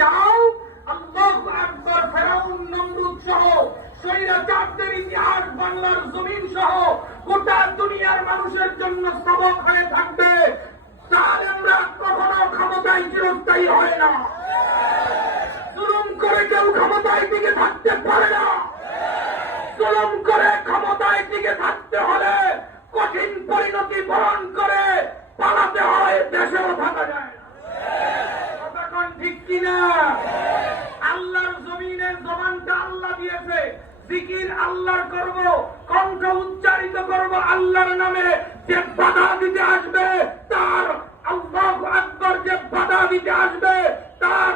চাও আল্লাহু আকবার। ফেরাউন নমরুদ সহ স্বৈরাচারদের ইতিহাস বাংলার জমিন সহ গোটা দুনিয়ার মানুষের জন্য সবক হয়ে থাকবে। জালেমরা কখনো ক্ষমতায় চিরস্থায়ী হয় না। জুলুম করে কেউ ক্ষমতায় টিকে থাকতে পারে না। জুলুম করে ক্ষমতায় টিকে থাকতে হলে কঠিন পরিণতি বরণ করে পালাতে হয়, দেশেও থাকা যায় না। কথা ঠিক কিনা? আল্লাহর জমিনের জবানটা আল্লাহ দিয়েছে, জিকির আল্লাহর করব, কণ্ঠ উচ্চারিত করব আল্লাহর নামে। যে বাধা দিতে আসবে তার, আল্লাহু আকবার, যে বাধা দিতে আসবে তার